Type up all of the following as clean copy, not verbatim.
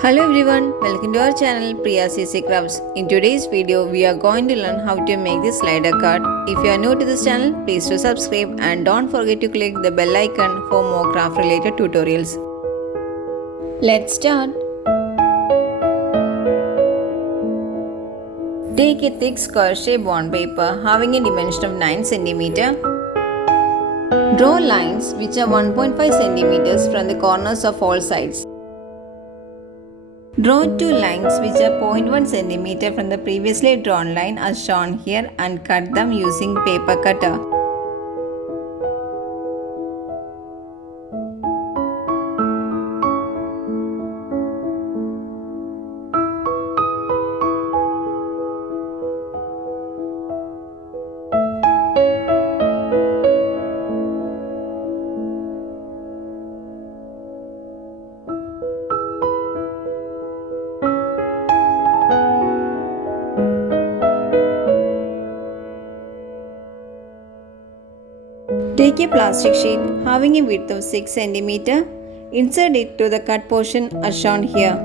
Hello everyone, welcome to our channel Priya CC Crafts. In today's video, we are going to learn how to make this slider card. If you are new to this channel, please do subscribe and don't forget to click the bell icon for more craft related tutorials. Let's start. Take a thick square shape bond paper having a dimension of 9 cm. Draw lines which are 1.5 cm from the corners of all sides. Draw two lines which are 0.1 cm from the previously drawn line as shown here and cut them using paper cutter. Take a plastic sheet having a width of 6 cm. Insert it to the cut portion as shown here.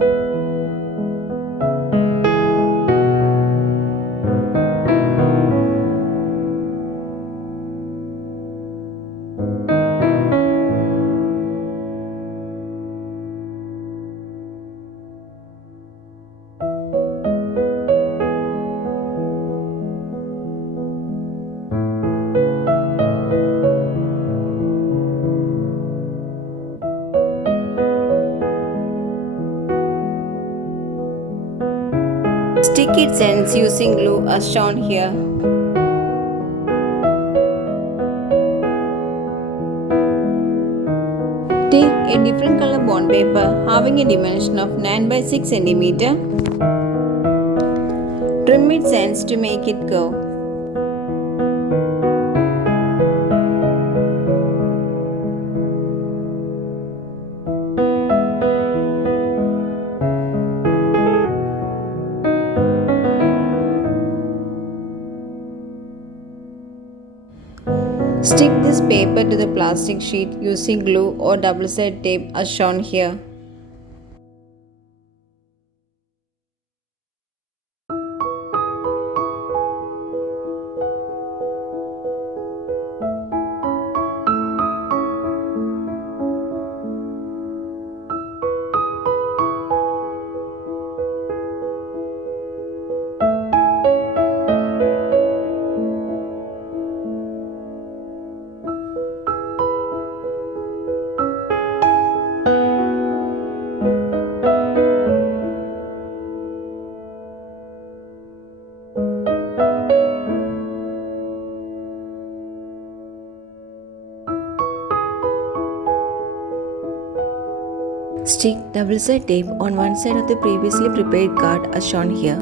Stick its ends using glue as shown here. Take a different color bond paper having a dimension of 9 by 6 cm. Trim its ends to make it curve. Stick this paper to the plastic sheet using glue or double-sided tape as shown here. Stick double-sided tape on one side of the previously prepared card as shown here.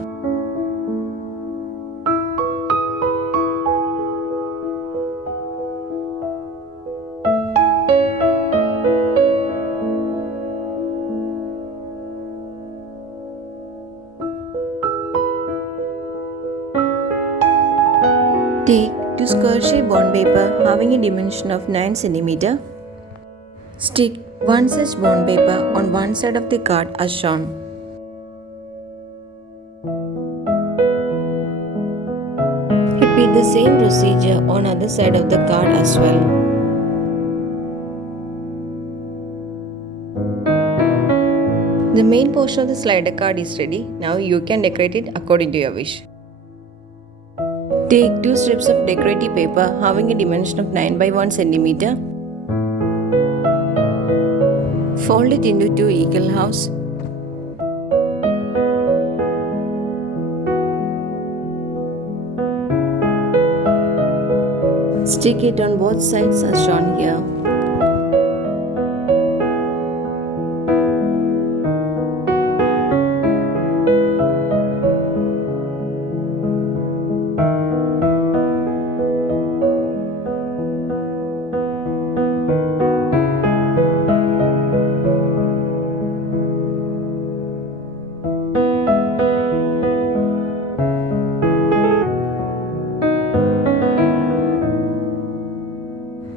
Take two square-shaped bond paper having a dimension of 9 cm. Stick one such bond paper on one side of the card as shown. Repeat the same procedure on other side of the card as well. The main portion of the slider card is ready. Now you can decorate it according to your wish. Take two strips of decorative paper having a dimension of 9 by 1 cm. Fold it into two equal halves. Stick it on both sides as shown here.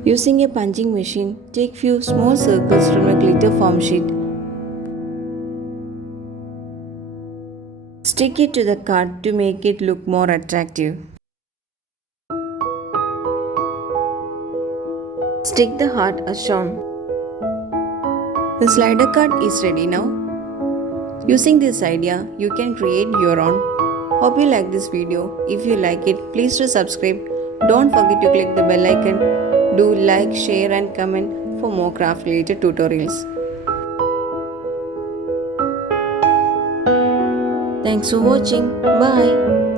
Using a punching machine, take few small circles from a glitter foam sheet. Stick it to the card to make it look more attractive. Stick the heart as shown. The slider card is ready now. Using this idea, you can create your own. Hope you like this video. If you like it, please do subscribe. Don't forget to click the bell icon. Do like, share and comment for more craft related tutorials. Thanks for watching. Bye.